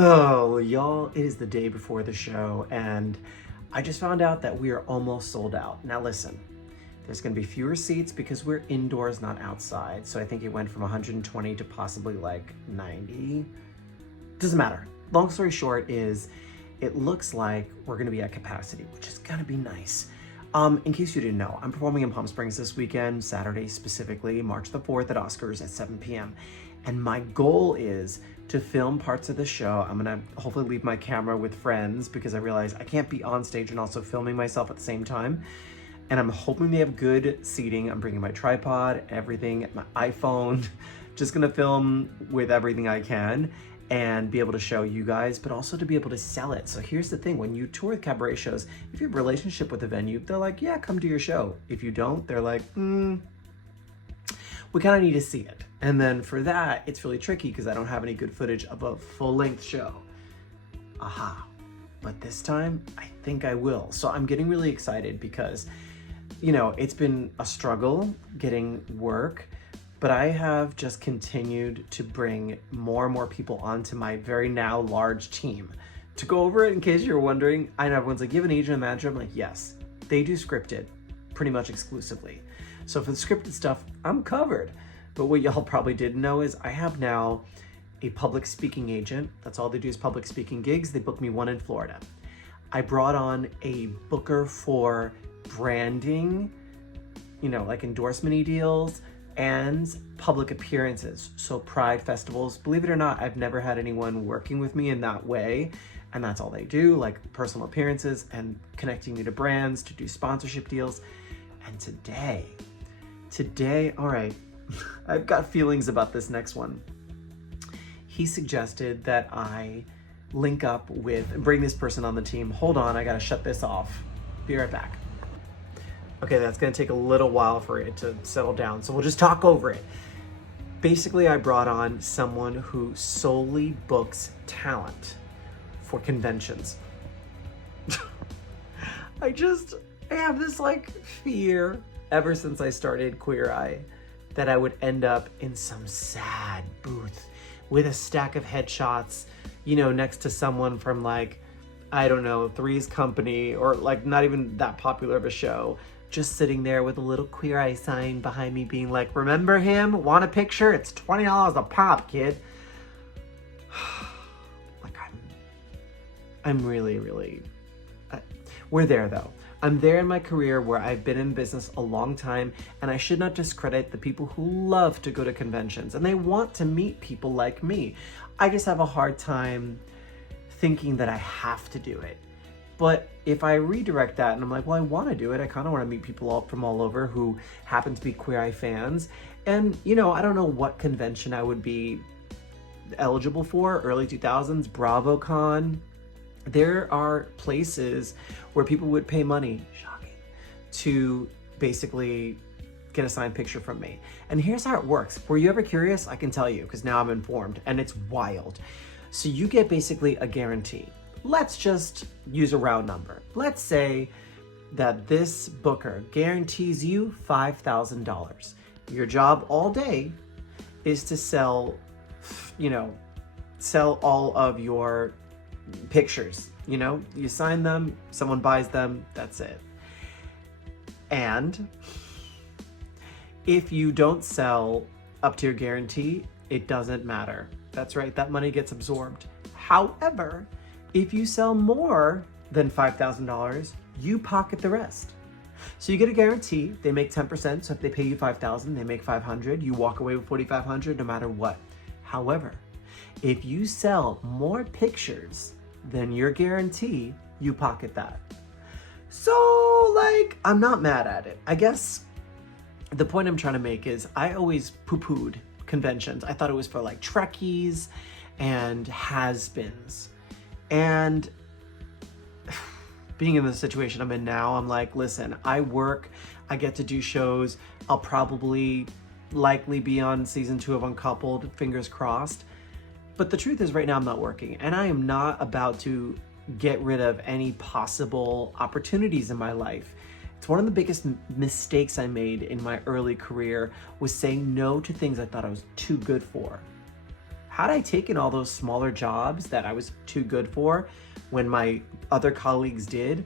Oh, y'all, it is the day before the show, and I just found out that we are almost sold out. Now, listen, there's going to be fewer seats because we're indoors, not outside. So I think it went from 120 to possibly like 90. Doesn't matter. Long story short is it looks like we're going to be at capacity, which is going to be nice. In case you didn't know, I'm performing in Palm Springs this weekend, Saturday specifically, March the 4th at Oscars at 7 p.m. And my goal is to film parts of the show. I'm gonna hopefully leave my camera with friends because I realize I can't be on stage and also filming myself at the same time. And I'm hoping they have good seating. I'm bringing my tripod, everything, my iPhone, just gonna film with everything I can and be able to show you guys, but also to be able to sell it. So here's the thing, when you tour with cabaret shows, if you have a relationship with the venue, they're like, yeah, come to your show. If you don't, they're like, we kind of need to see it. And then for that, it's really tricky because I don't have any good footage of a full-length show. Aha. But this time, I think I will. So I'm getting really excited because, you know, it's been a struggle getting work, but I have just continued to bring more and more people onto my very now large team. To go over it, in case you're wondering, I know everyone's like, you have an agent and manager? I'm like, yes. They do scripted pretty much exclusively. So for the scripted stuff, I'm covered. But what y'all probably didn't know is I have now a public speaking agent. That's all they do is public speaking gigs. They booked me one in Florida. I brought on a booker for branding, you know, like endorsement deals and public appearances. So Pride festivals, believe it or not, I've never had anyone working with me in that way. And that's all they do, like personal appearances and connecting me to brands to do sponsorship deals. And today, all right, I've got feelings about this next one. He suggested that I link up with, bring this person on the team. Hold on, I gotta shut this off. Be right back. Okay, that's gonna take a little while for it to settle down, so we'll just talk over it. Basically, I brought on someone who solely books talent for conventions. I have this like fear ever since I started Queer Eye that I would end up in some sad booth with a stack of headshots, you know, next to someone from like, I don't know, Three's Company, or like not even that popular of a show, just sitting there with a little Queer Eye sign behind me being like, remember him? Want a picture? It's $20 a pop, kid. Like I'm really, we're there though. I'm there in my career where I've been in business a long time, and I should not discredit the people who love to go to conventions and they want to meet people like me. I just have a hard time thinking that I have to do it. But if I redirect that and I'm like, well, I want to do it. I kind of want to meet people from all over who happen to be Queer Eye fans. And, you know, I don't know what convention I would be eligible for. Early 2000s, BravoCon. There are places where people would pay money, shocking, to basically get a signed picture from me. And here's how it works. Were you ever curious? I can tell you, because now I'm informed, and it's wild. So you get basically a guarantee. Let's just use a round number. Let's say that this booker guarantees you $5,000. Your job all day is to sell all of your pictures. You know, you sign them, someone buys them, that's it. And if you don't sell up to your guarantee, it doesn't matter. That's right, that money gets absorbed. However, if you sell more than $5,000, you pocket the rest. So you get a guarantee, they make 10%, so if they pay you $5,000, they make $500, you walk away with $4,500 no matter what. However, if you sell more pictures than your guarantee, you pocket that. So, like, I'm not mad at it. I guess the point I'm trying to make is I always poo-pooed conventions. I thought it was for like Trekkies and has-beens. And being in the situation I'm in now, I'm like, listen, I work, I get to do shows. I'll probably likely be on season 2 of Uncoupled, fingers crossed. But the truth is right now I'm not working, and I am not about to get rid of any possible opportunities in my life. It's one of the biggest mistakes I made in my early career was saying no to things I thought I was too good for. had I taken all those smaller jobs that I was too good for when my other colleagues did,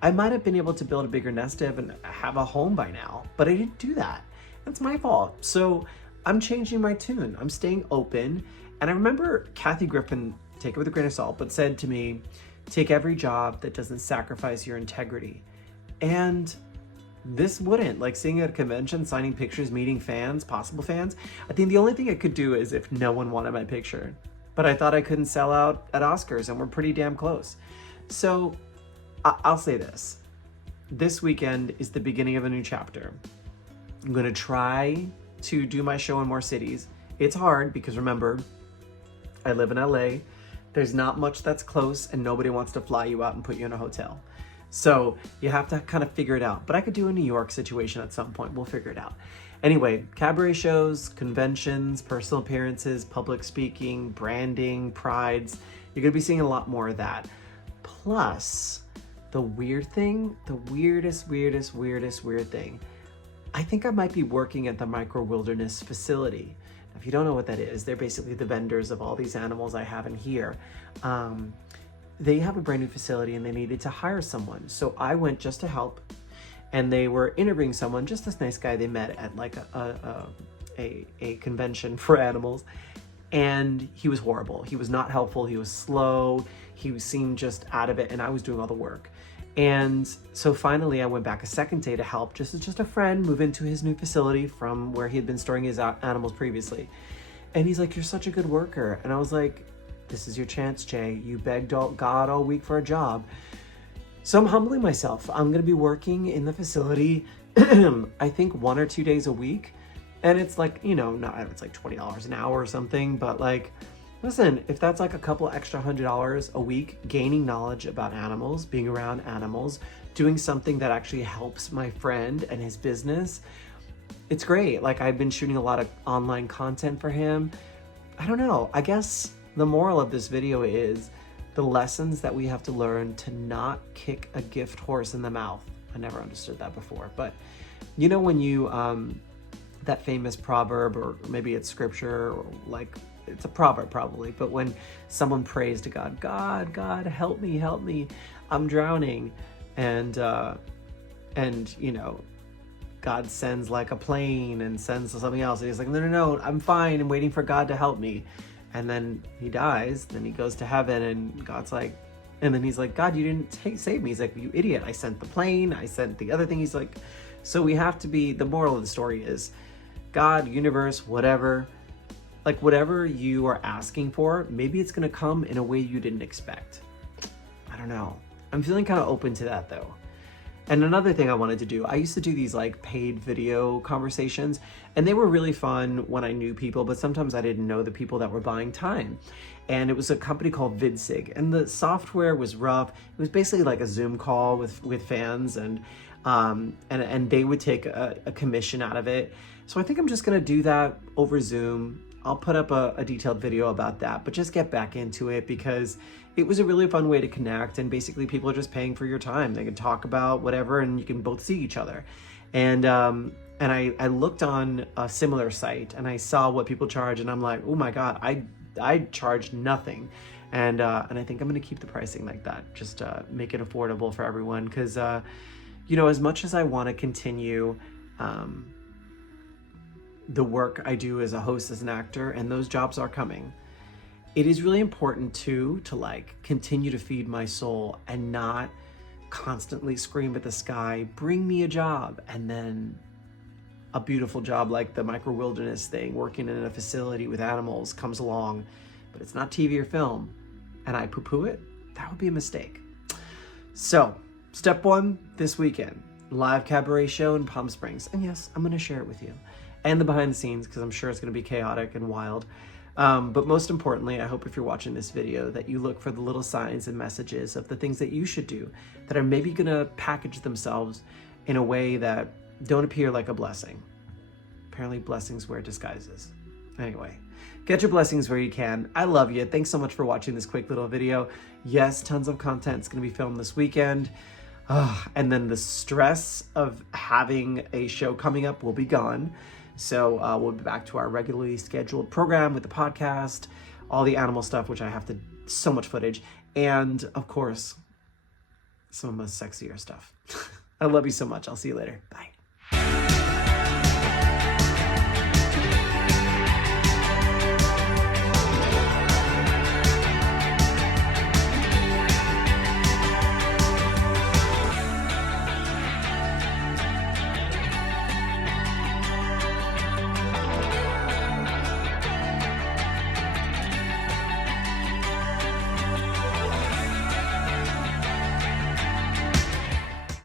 I might have been able to build a bigger nest egg and have a home by now, but I didn't do that. That's my fault. So I'm changing my tune. I'm staying open. And I remember Kathy Griffin, take it with a grain of salt, but said to me, take every job that doesn't sacrifice your integrity. And this wouldn't, like seeing at a convention, signing pictures, meeting fans, possible fans. I think the only thing I could do is if no one wanted my picture. But I thought I couldn't sell out at Oscars, and we're pretty damn close. So I'll say this. This weekend is the beginning of a new chapter. I'm gonna try to do my show in more cities. It's hard because remember, I live in LA. There's not much that's close and nobody wants to fly you out and put you in a hotel. So you have to kind of figure it out. But I could do a New York situation at some point. We'll figure it out. Anyway, cabaret shows, conventions, personal appearances, public speaking, branding, prides. You're gonna be seeing a lot more of that. Plus, the weird thing, the weirdest thing, I think I might be working at the Micro Wilderness facility. If you don't know what that is, they're basically the vendors of all these animals I have in here. They have a brand new facility and they needed to hire someone. So I went just to help, and they were interviewing someone, just this nice guy they met at like a convention for animals. And he was horrible. He was not helpful. He was slow. He seemed just out of it, and I was doing all the work. And so finally I went back a second day to help, just as just a friend, move into his new facility from where he had been storing his animals previously. And he's like, you're such a good worker. And I was like, this is your chance, Jay. You begged God all week for a job. So I'm humbling myself. I'm gonna be working in the facility, I think 1 or 2 days a week. And it's like, you know, not, it's like $20 an hour or something, but like, listen, if that's like a couple extra $100 a week, gaining knowledge about animals, being around animals, doing something that actually helps my friend and his business, it's great. Like I've been shooting a lot of online content for him. I don't know. I guess the moral of this video is the lessons that we have to learn to not kick a gift horse in the mouth. I never understood that before, but you know, when you, that famous proverb, or maybe it's scripture, or like, it's a proverb probably, but when someone prays to God, God, help me, I'm drowning. And you know, God sends like a plane and sends something else. And he's like, no, I'm fine. I'm waiting for God to help me. And then he dies, then he goes to heaven, and God's like, and then he's like, God, you didn't save me. He's like, you idiot. I sent the plane. I sent the other thing. He's like, so we have to be, the moral of the story is God, universe, whatever, like whatever you are asking for, maybe it's going to come in a way you didn't expect. I don't know. I'm feeling kind of open to that though. And another thing I wanted to do, I used to do these like paid video conversations, and they were really fun when I knew people, but sometimes I didn't know the people that were buying time. And it was a company called VidSig, and the software was rough. It was basically like a Zoom call with fans, and they would take a commission out of it. So I think I'm just gonna do that over Zoom. I'll put up a detailed video about that, but just get back into it because it was a really fun way to connect, and basically people are just paying for your time. They can talk about whatever and you can both see each other. And I looked on a similar site and I saw what people charge, and I'm like, oh my God, I charge nothing. And I think I'm gonna keep the pricing like that, just make it affordable for everyone. Cause you know, as much as I wanna continue the work I do as a host, as an actor, and those jobs are coming, it is really important to like continue to feed my soul and not constantly scream at the sky, bring me a job, and then a beautiful job like the Micro Wilderness thing, working in a facility with animals, comes along, but it's not TV or film, and I poo-poo it. That would be a mistake. So, step one, this weekend, live cabaret show in Palm Springs. And yes, I'm gonna share it with you. And the behind the scenes, because I'm sure it's gonna be chaotic and wild. But most importantly, I hope if you're watching this video that you look for the little signs and messages of the things that you should do that are maybe gonna package themselves in a way that don't appear like a blessing. Apparently blessings wear disguises. Anyway, get your blessings where you can. I love you. Thanks so much for watching this quick little video. Yes, tons of content is gonna be filmed this weekend. And then the stress of having a show coming up will be gone. So we'll be back to our regularly scheduled program with the podcast. all the animal stuff, which I have to, so much footage, and of course, some of my sexier stuff. I love you so much. I'll see you later. Bye.